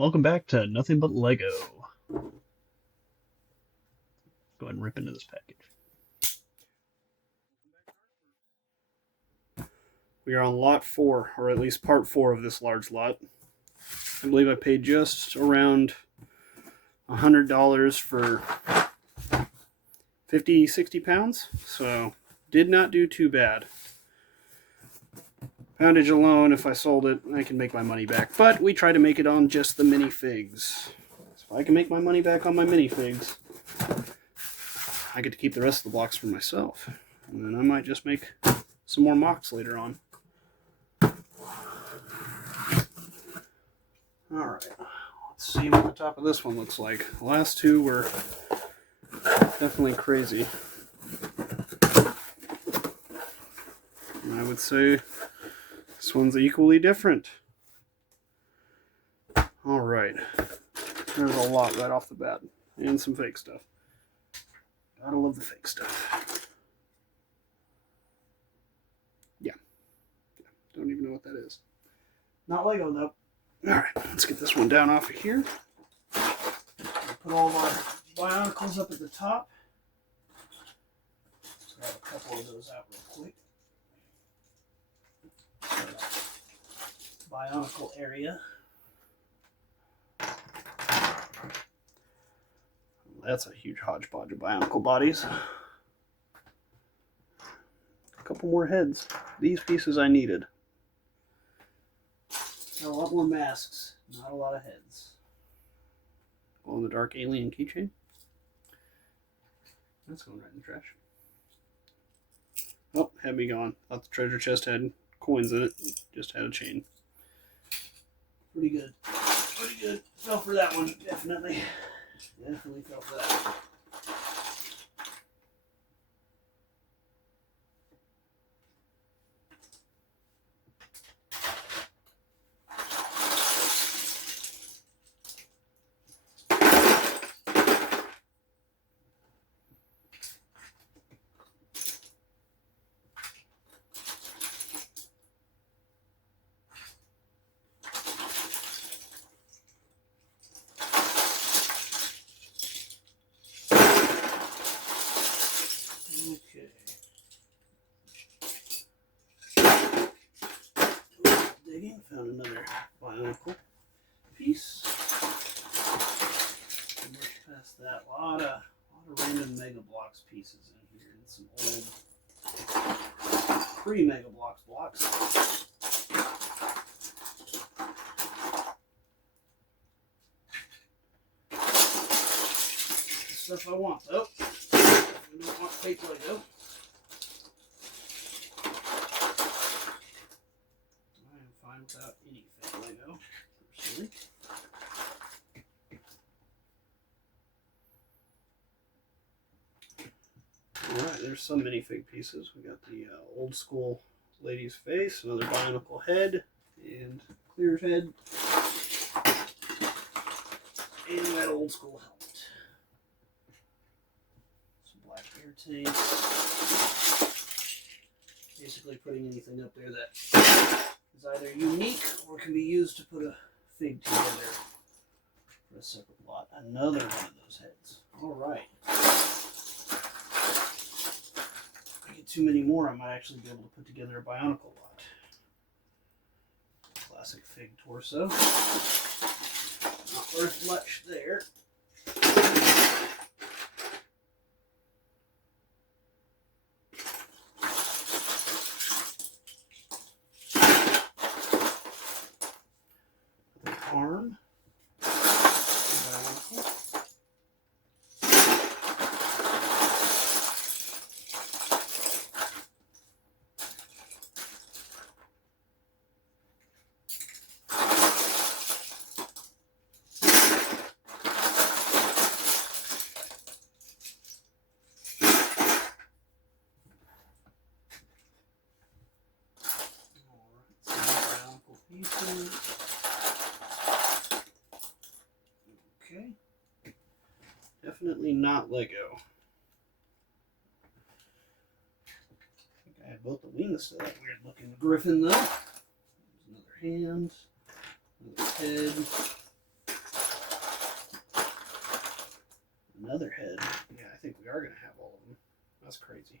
Welcome back to Nothing But Lego. Go ahead and rip into this package. We are on lot 4, or at least part 4 of this large lot. I believe I paid just around $100 for 50, 60 pounds, so did not do too bad. Poundage alone, if I sold it, I can make my money back. But we try to make it on just the minifigs. So if I can make my money back on my minifigs, I get to keep the rest of the blocks for myself. And then I might just make some more mocks later on. Alright, let's see what the top of this one looks like. The last two were definitely crazy. And I would say this one's equally different. Alright, there's a lot right off the bat. And some fake stuff. Gotta love the fake stuff. Yeah. Don't even know what that is. Not Lego though. Alright, let's get this one down off of here. Put all of our Bionicles up at the top. Let's grab a couple of those out real quick. Bionicle area. That's a huge hodgepodge of Bionicle bodies. A couple more heads. These pieces I needed. Got a lot more masks, not a lot of heads. Glow in the dark alien keychain. That's going right in the trash. Oh, had me gone. Thought the treasure chest had coins in it. Just had a chain. Pretty good. Pretty good. Fell for that one, definitely. Definitely fell for that one. Okay. Digging, found another Bionicle piece. Much past that, a lot of random Mega Bloks pieces in here, and some old pre-Mega Bloks blocks. Stuff I want though. We don't want fake Lego. I am fine without any fake Lego, personally. Alright, there's some minifig pieces. We got the old school lady's face, another Bionicle head, and clear head, and that old school helmet. Black air tank. Basically putting anything up there that is either unique or can be used to put a fig together for a separate lot. Another one of those heads. Alright. If I get too many more, I might actually be able to put together a Bionicle lot. Classic fig torso. Not worth much there. Arm. Okay. Definitely not Lego. I think I have both the wings to that weird looking griffin though. There's another hand, another head. another head. Yeah, I think we are going to have all of them. That's crazy.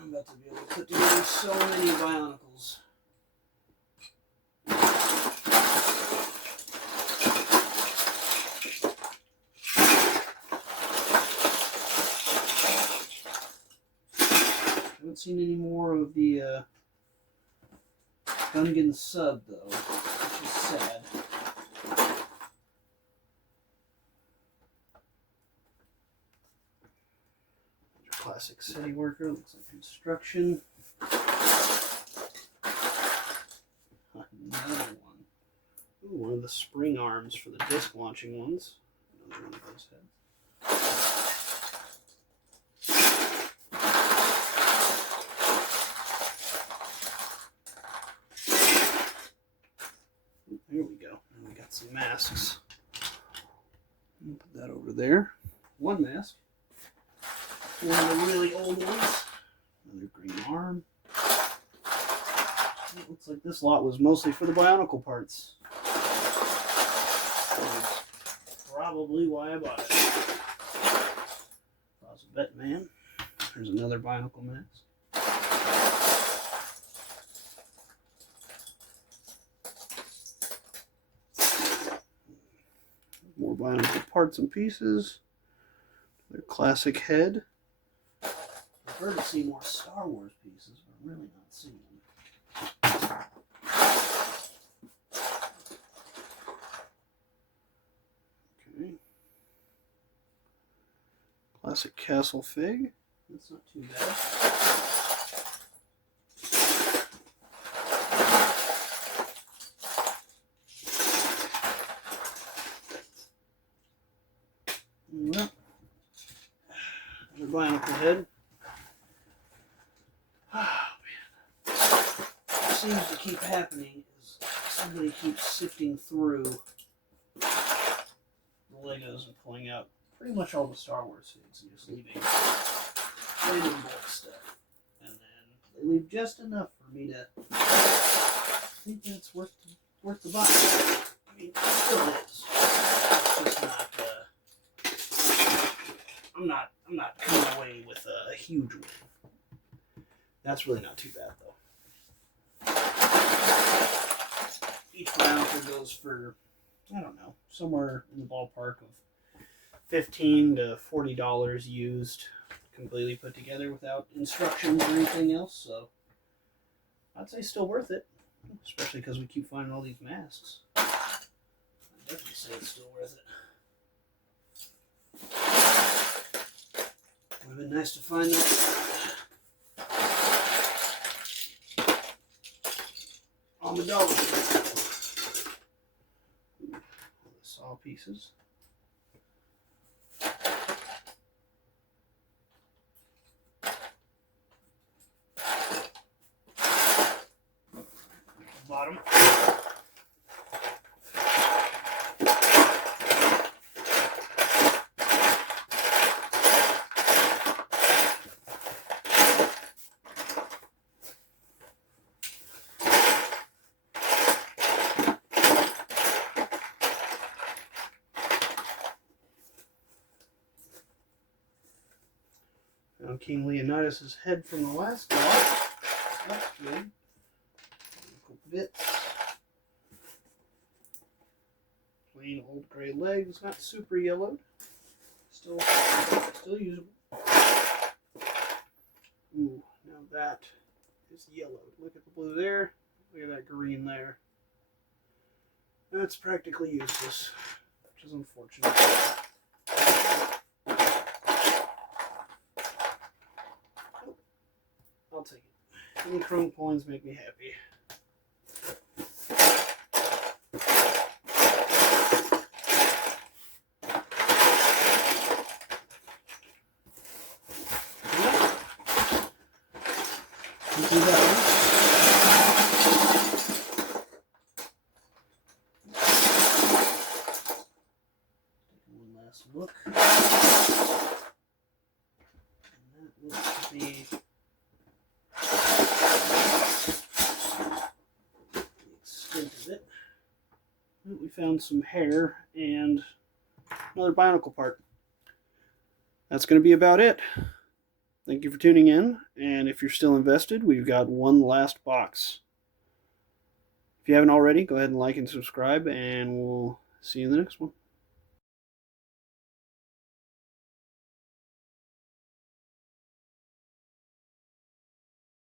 I'm about to be able to put together so many Bionicles. I haven't seen any more of the Gungan sub, though, which is sad. Classic city worker, looks like construction. Another one. Ooh, one of the spring arms for the disc launching ones. Another one of those heads. There we go. And we got some masks. Put that over there. One mask. One of the really old ones. Another green arm. It looks like this lot was mostly for the Bionicle parts. That's probably why I bought it. I was a bet man. There's another Bionicle mask. More Bionicle parts and pieces. Their classic head. I prefer to see more Star Wars pieces, but I'm really not seeing them. Okay. Classic Castle Fig. That's not too bad. Well, another Bionicle head. Oh, man. What seems to keep happening is somebody keeps sifting through the Legos and pulling out pretty much all the Star Wars figs and just leaving random bulk stuff. And then they leave just enough for me to think that it's worth the buy. I mean, it still is. It's just not. I'm not coming away with a huge win. That's really not too bad, though. Each Bionicle goes for, I don't know, somewhere in the ballpark of $15 to $40 used, completely put together without instructions or anything else. So I'd say still worth it, especially because we keep finding all these masks. I'd definitely say it's still worth it. Would have been nice to find that on the dollar store. All the saw pieces. Bottom. Now King Leonidas' head from the last lot. That's good. Bits. Plain old gray legs, not super yellowed. Still usable. Ooh, now that is yellowed. Look at the blue there. Look at that green there. That's practically useless, which is unfortunate. I'll take it. Any chrome coins make me happy. Do that one. Take one last look. And that looks to be the extent of it. We found some hair and another Bionicle part. that's going to be about it. Thank you for tuning in, and if you're still invested, we've got one last box. If you haven't already, go ahead and like and subscribe, and we'll see you in the next one.